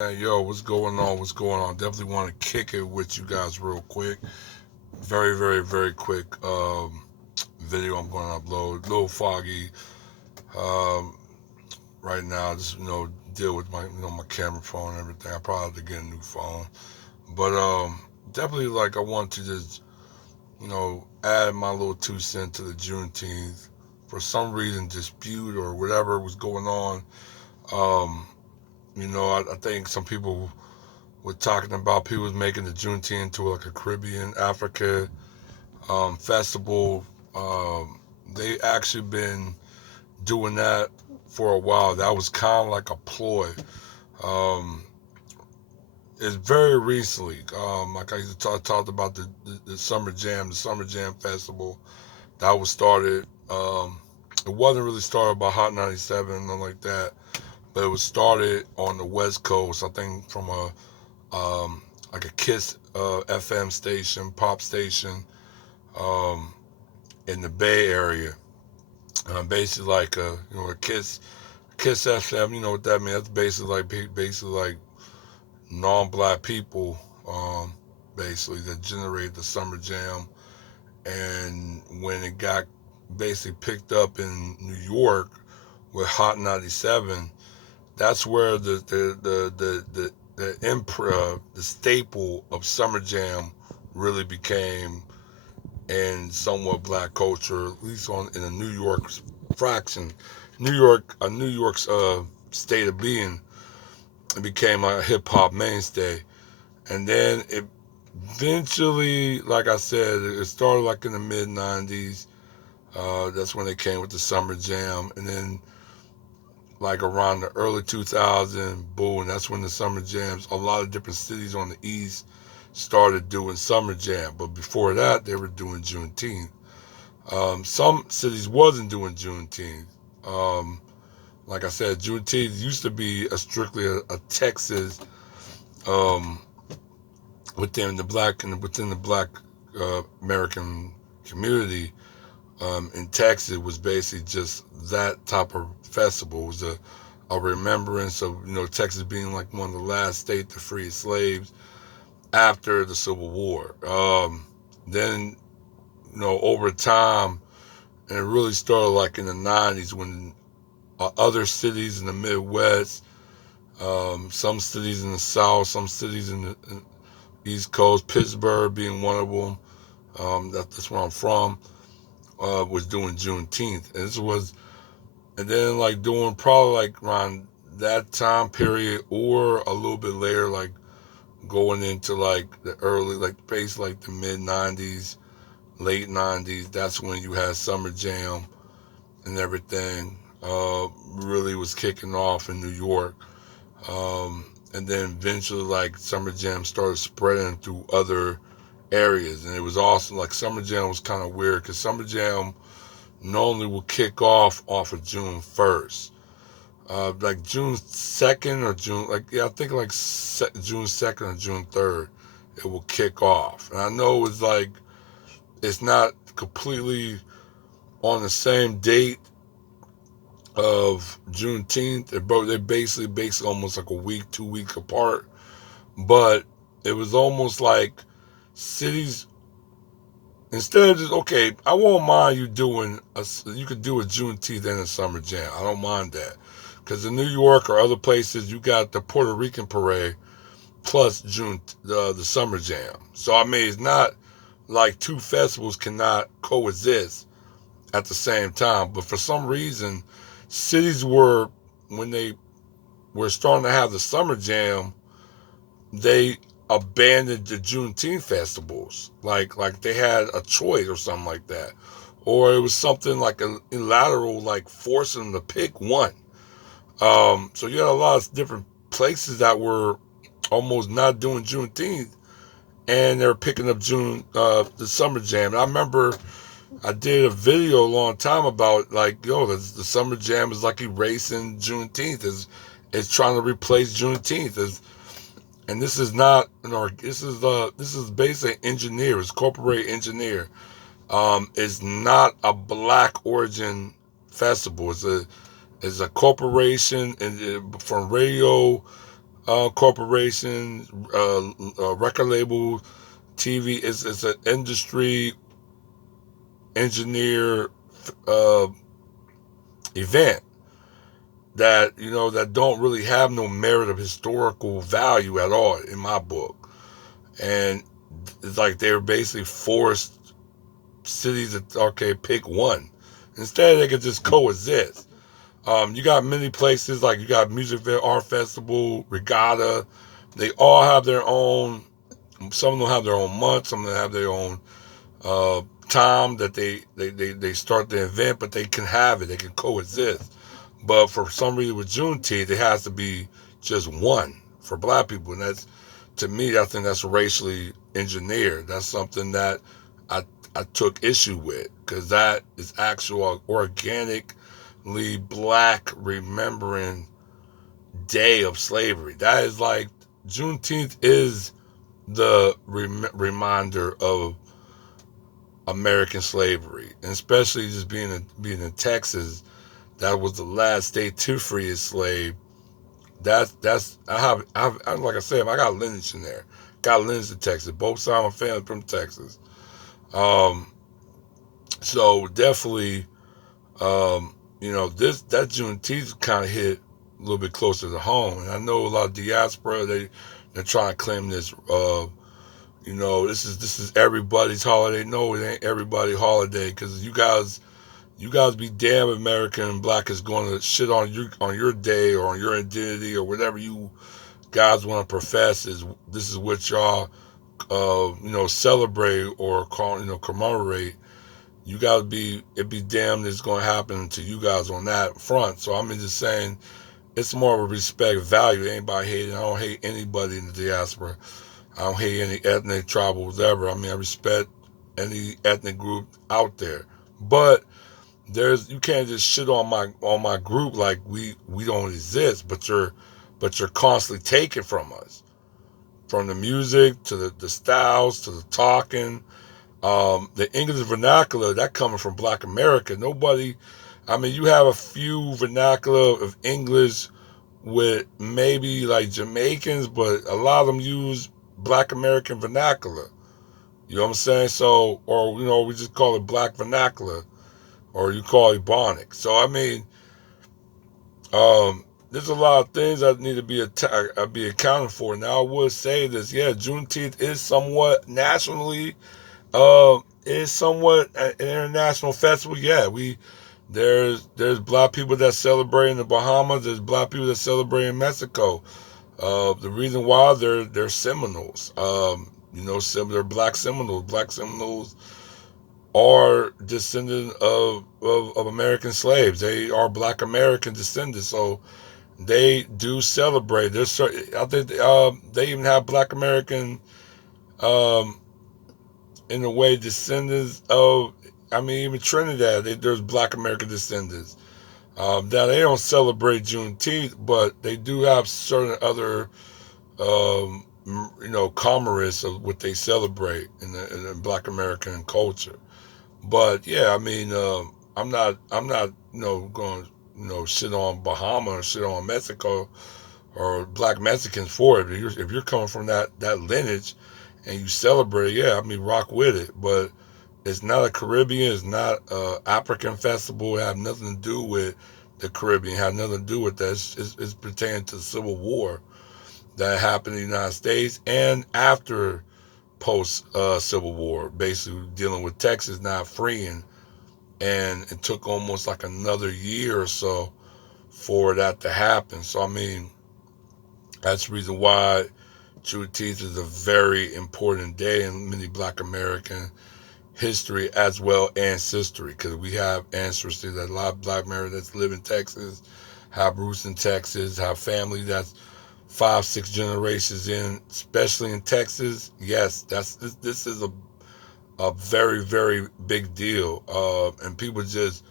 Hey, yo, what's going on? What's going on? Definitely want to kick it with you guys real quick. Very, very, very quick video I'm going to upload. A little foggy um, right now. Just deal with my camera phone and everything. I probably have to get a new phone, but definitely like I want to just add my little 2 cents to the Juneteenth. For some reason, dispute or whatever was going on. Um, I think some people we're talking about people making the Juneteenth into like a Caribbean, Africa festival. Um, they actually been doing that for a while. That was kind of like a ploy. Um, it's very recently, like I talked about the Summer Jam, the Summer Jam Festival that was started. It wasn't really started by Hot 97, nothing like that, but it was started on the West Coast. I think from like a Kiss FM station, pop station um, in the Bay Area. Basically, like a Kiss FM. You know what that means? That's basically like non-black people, basically that generated the Summer Jam. And when it got basically picked up in New York with Hot 97, that's where the staple of Summer Jam really became in somewhat black culture, at least on in a New York fraction. New York's state of being, it became a hip hop mainstay, and then it eventually, like I said, it started like in the mid '90s. That's when they came with the Summer Jam, and then like around the early 2000s, boom, and that's when the Summer Jams, a lot of different cities on the East started doing Summer Jam. But before that, they were doing Juneteenth. Some cities wasn't doing Juneteenth. Um, like I said, Juneteenth used to be strictly a Texas um, within the black American community in Texas was basically just that type of festival. It was a remembrance of Texas being like one of the last states to free slaves after the Civil War. Then over time, and it really started like in the '90s when other cities in the Midwest, some cities in the South, some cities in East Coast, Pittsburgh being one of them. That's where I'm from. Was doing Juneteenth, and and then like doing probably like around that time period or a little bit later, like going into like the early, like basically like the mid '90s, late '90s. That's when you had Summer Jam and everything. Really was kicking off in New York. And then eventually, like Summer Jam started spreading through other areas, and it was awesome. Like Summer Jam was kind of weird because Summer Jam normally will kick off of June 1st. Like June 2nd or I think like June 2nd or June 3rd, it will kick off. And I know it's like, it's not completely on the same date of Juneteenth. They basically almost like a week, 2 weeks apart. But it was almost like cities, instead of just, okay, I won't mind you could do a Juneteenth and a Summer Jam. I don't mind that. Because in New York or other places, you got the Puerto Rican parade plus the Summer Jam. So, I mean, it's not like two festivals cannot coexist at the same time. But for some reason, cities when they were starting to have the Summer Jam, they abandoned the Juneteenth festivals. Like they had a choice or something like that. Or it was something like a unilateral, like forcing them to pick one. So you had a lot of different places that were almost not doing Juneteenth, and they're picking up the Summer Jam. And I remember I did a video a long time about like, the Summer Jam is like erasing Juneteenth, is trying to replace Juneteenth. And this is not this is basically engineer, it's corporate engineer. It's not a black origin festival. It's a corporation and from radio corporations, record labels, TV. It's an industry engineer uh, event that that don't really have no merit of historical value at all in my book, and it's like they're basically forced cities to pick one. Instead, they could just coexist. You got many places like you got Music Fair, Art Festival, Regatta. They all have their own. Some of them have their own month. Some of them have their own uh, time that they start the event, but they can have it. They can coexist. But for some reason with Juneteenth, it has to be just one for Black people, and that's to me, I think that's racially engineered. That's something that I I took issue with because that is actual organically Black remembering day of slavery. That is like Juneteenth is the reminder of American slavery, and especially just being in Texas. That was the last state to free its slave. That's I like I said, I got lineage in there. Got lineage in Texas. Both sides of my family from Texas. Um, so definitely, this that Juneteenth kind of hit a little bit closer to home, and I know a lot of diaspora they're trying to claim this. This is everybody's holiday. No, it ain't everybody's holiday because you guys be damn American Black is going to shit on your day or on your identity or whatever you guys want to profess is this is what y'all celebrate or call commemorate. You gotta be it be damned it's gonna happen to you guys on that front. So I'm just saying it's more of a respect value. Anybody hating, I don't hate anybody in the diaspora. I don't hate any ethnic, tribal, whatever. I mean I respect any ethnic group out there. But you can't just shit on my group like we don't exist, but you're constantly taking from us. From the music to the styles to the talking, the English vernacular that coming from Black America. Nobody, I mean, you have a few vernacular of English with maybe like Jamaicans, but a lot of them use Black American vernacular. You know what I'm saying? So, or we just call it Black vernacular, or you call it Ebonic. So, I mean, there's a lot of things that need to be accounted for. Now, I would say this, yeah, Juneteenth is somewhat nationally is somewhat an international festival. Yeah, there's Black people that celebrate in the Bahamas. There's Black people that celebrate in Mexico. The reason why they're Seminoles. They're Black Seminoles. Black Seminoles are descendants of American slaves. They are Black American descendants. So they do celebrate. I think they even have Black American um, in a way descendants of. I mean, even Trinidad, there's Black American descendants. Now they don't celebrate Juneteenth, but they do have certain other, commerce of what they celebrate in the Black American culture. But yeah, I mean, I'm not, going, shit on Bahama or shit on Mexico or Black Mexicans for it. If you're coming from that lineage and you celebrate, yeah, I mean, rock with it. But it's not a Caribbean. It's not a African festival. It have nothing to do with the Caribbean. It have nothing to do with that. It's pertaining to the Civil War that happened in the United States and after post Civil War, basically dealing with Texas not freeing, and it took almost like another year or so for that to happen. So I mean, that's the reason why Juneteenth is a very important day in many Black American history as well ancestry, because we have ancestry that a lot of Black Americans that live in Texas, have roots in Texas, have family that's 5, 6 generations in, especially in Texas. Yes, this is a very very big deal, and people just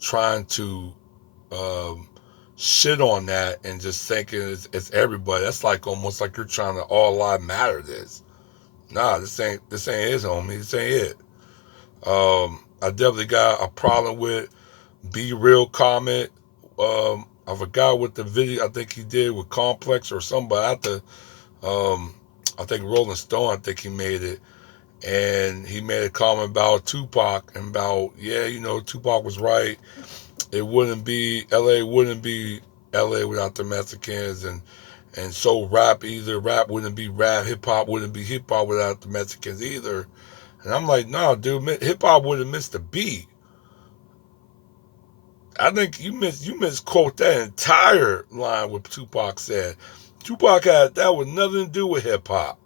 trying to um, shit on that and just thinking it's everybody. That's like almost like you're trying to all lives matter this. Nah, this ain't it, homie. This ain't it. I definitely got a problem with Be Real comment. I forgot what the video I think he did with Complex or somebody. Um, I think Rolling Stone. I think he made it, and he made a comment about Tupac and about Tupac was right. It wouldn't be L.A. wouldn't be L.A. without the Mexicans, and so rap wouldn't be rap, hip hop wouldn't be hip hop without the Mexicans either. And I'm like, no, dude, hip hop would have missed the beat. I think you misquote that entire line what Tupac said. Tupac had that was nothing to do with hip hop.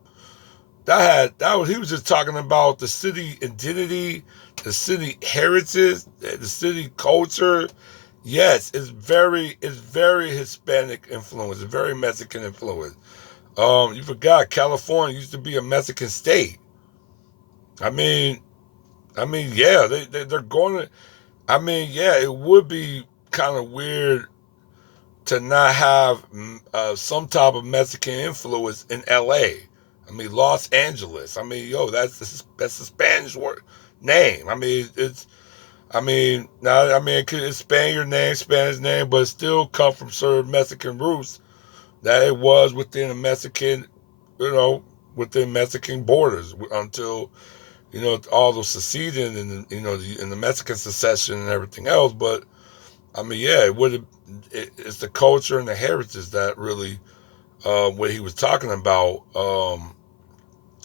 That was he was just talking about the city identity, the city heritage, the city culture. Yes, it's very Hispanic influence, it's very Mexican influence. You forgot California used to be a Mexican state. I mean, yeah, they're going to. I mean, yeah, it would be kind of weird to not have some type of Mexican influence in L.A. I mean, Los Angeles. I mean, that's a Spanish word name. I mean, it's. I mean, now I mean, it's Spanish name, Spanish name, but it still come from certain Mexican roots that it was within a Mexican, you know, within Mexican borders until all those seceding and in the Mexican secession and everything else. But I mean, yeah, it's the culture and the heritage that really what he was talking about.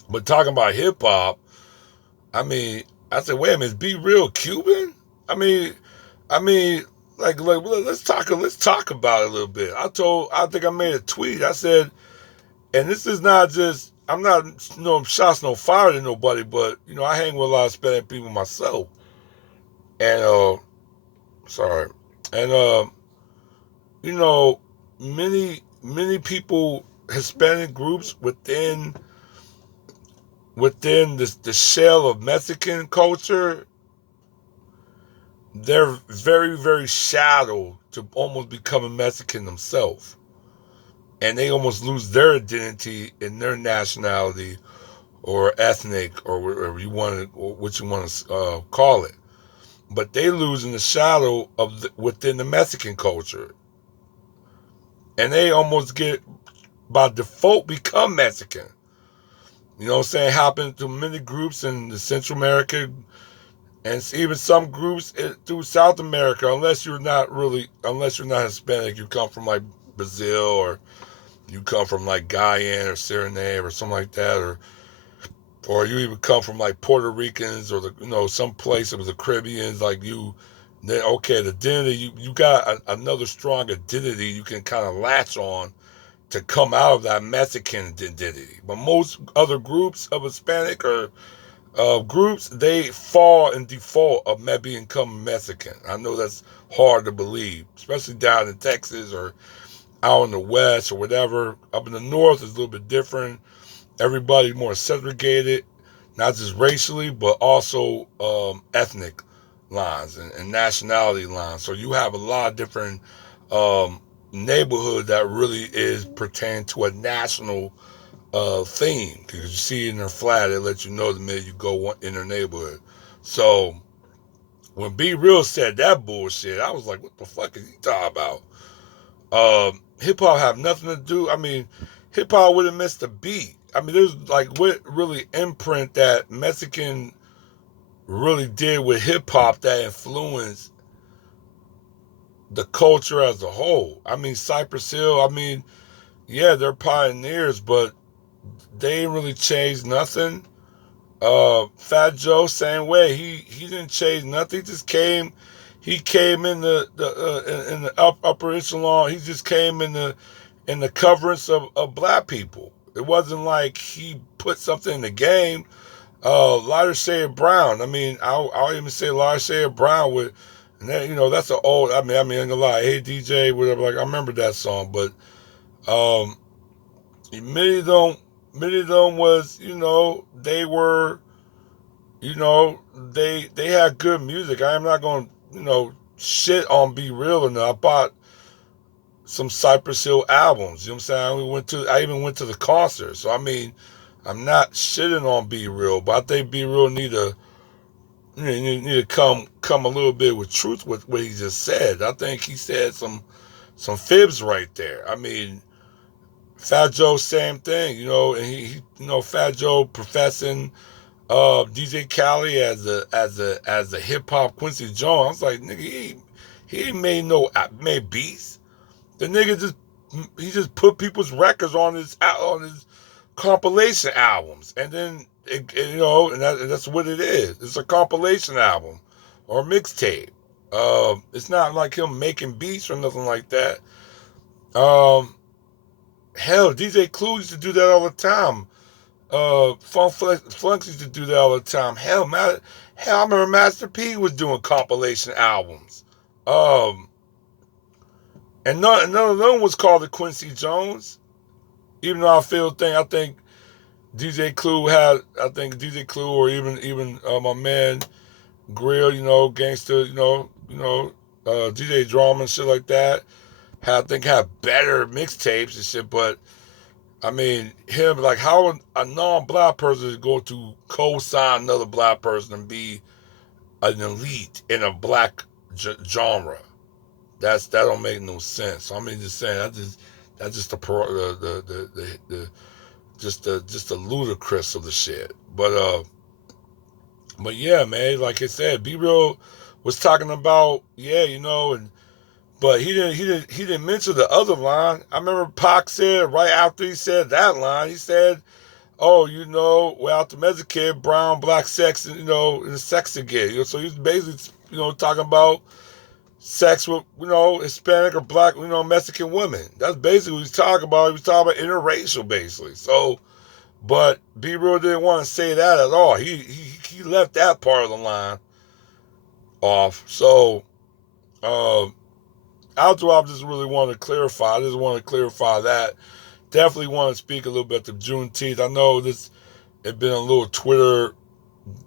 But talking about hip hop, I mean, I said, wait a minute, Be Real Cuban? I mean, I mean, like let's talk about it a little bit. I think I made a tweet. I said, and this is not just I'm not no shots no fire to nobody, but I hang with a lot of Hispanic people myself, and sorry, and you know, many people, Hispanic groups within the shell of Mexican culture, they're very, very shallow to almost becoming Mexican themselves. And they almost lose their identity in their nationality or ethnic or whatever you want to, or what you want to call it. But they lose in the shadow of within the Mexican culture. And they almost get, by default, become Mexican. You know what I'm saying? Happened to many groups in the Central America and even some groups through South America, unless you're not Hispanic, you come from like Brazil or you come from like Guyana or Suriname or something like that, or you even come from like Puerto Ricans or some place of the Caribbeans, like you. Then okay, the identity you got another strong identity you can kind of latch on to come out of that Mexican identity. But most other groups of Hispanic or groups, they fall in default of becoming Mexican. I know that's hard to believe, especially down in Texas or out in the West or whatever. Up in the North, it's a little bit different. Everybody's more segregated, not just racially, but also ethnic lines and nationality lines. So you have a lot of different um, neighborhood that really is pertain to a national theme. Because you see in their flag, they let you know the minute you go in their neighborhood. So when Be Real said that bullshit, I was like, what the fuck is he talking about? Hip hop have nothing to do. I mean, hip hop would have missed a beat. I mean, there's like what really imprint that Mexican really did with hip hop that influenced the culture as a whole. I mean, Cypress Hill, I mean, yeah, they're pioneers, but they ain't really changed nothing. Fat Joe, same way. He didn't change nothing. He came in the upper echelon. He just came in the coverage of black people. It wasn't like he put something in the game. Lighter Shade Brown. I mean, I'll even say Lighter Shade Brown with, and then, that's an old. I mean, I'm gonna lie. Hey DJ, whatever. Like I remember that song, but um, many of them, was, they were, they had good music. I am not gonna, shit on Be Real enough. I bought some Cypress Hill albums. You know what I'm saying? I even went to the concert. So I mean, I'm not shitting on Be Real, but I think Be Real need to come a little bit with truth with what he just said. I think he said some fibs right there. I mean, Fat Joe, same thing, and Fat Joe professing DJ Khaled as a hip hop Quincy Jones. I was like, nigga, he ain't made beats. The nigga just put people's records on his compilation albums, and then and that's what it is. It's a compilation album or mixtape. It's not like him making beats or nothing like that. Um, Hell, DJ Clue used to do that all the time. Flunks used to do that all the time. I remember Master P was doing compilation albums. Um, and none of them was called the Quincy Jones. Even though I think DJ Clue or even my man Grill, Gangster, DJ Drama and shit like that. Had better mixtapes and shit, but I mean, like how a non-black person is going to co-sign another black person and be an elite in a black genre. That don't make no sense. So, I mean, just saying that's just the ludicrous of the shit. But yeah, man, like I said, Be Real was talking about but he didn't mention the other line. I remember Pac said right after he said that line, he said, "Oh, well, the Mexican, brown, black sex, and the sex again." So he's basically, talking about sex with, Hispanic or black, Mexican women. That's basically what he's talking about. He was talking about interracial, basically. So, but B Real didn't want to say that at all. He left that part of the line off. So, outro, I just really want to clarify. I just want to clarify that. Definitely want to speak a little bit to Juneteenth. I know it been a little Twitter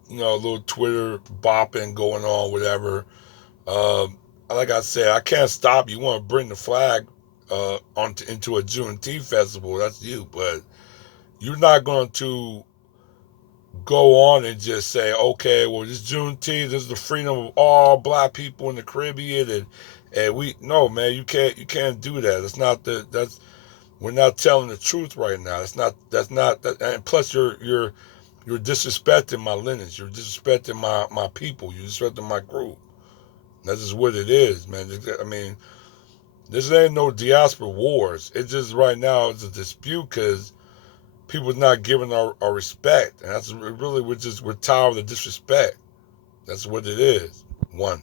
bopping going on, whatever. Like I said, I can't stop you. Want to bring the flag into a Juneteenth festival? That's you, but you're not going to go on and just say, okay, well, this Juneteenth, this is the freedom of all black people in the Caribbean, and no, man, you can't do that. We're not telling the truth right now. And plus you're disrespecting my lineage. You're disrespecting my people. You're disrespecting my group. That's just what it is, man. I mean, this ain't no diaspora wars. It's just right now it's a dispute because people's not giving our respect, and that's really we're tired of the disrespect. That's what it is. One.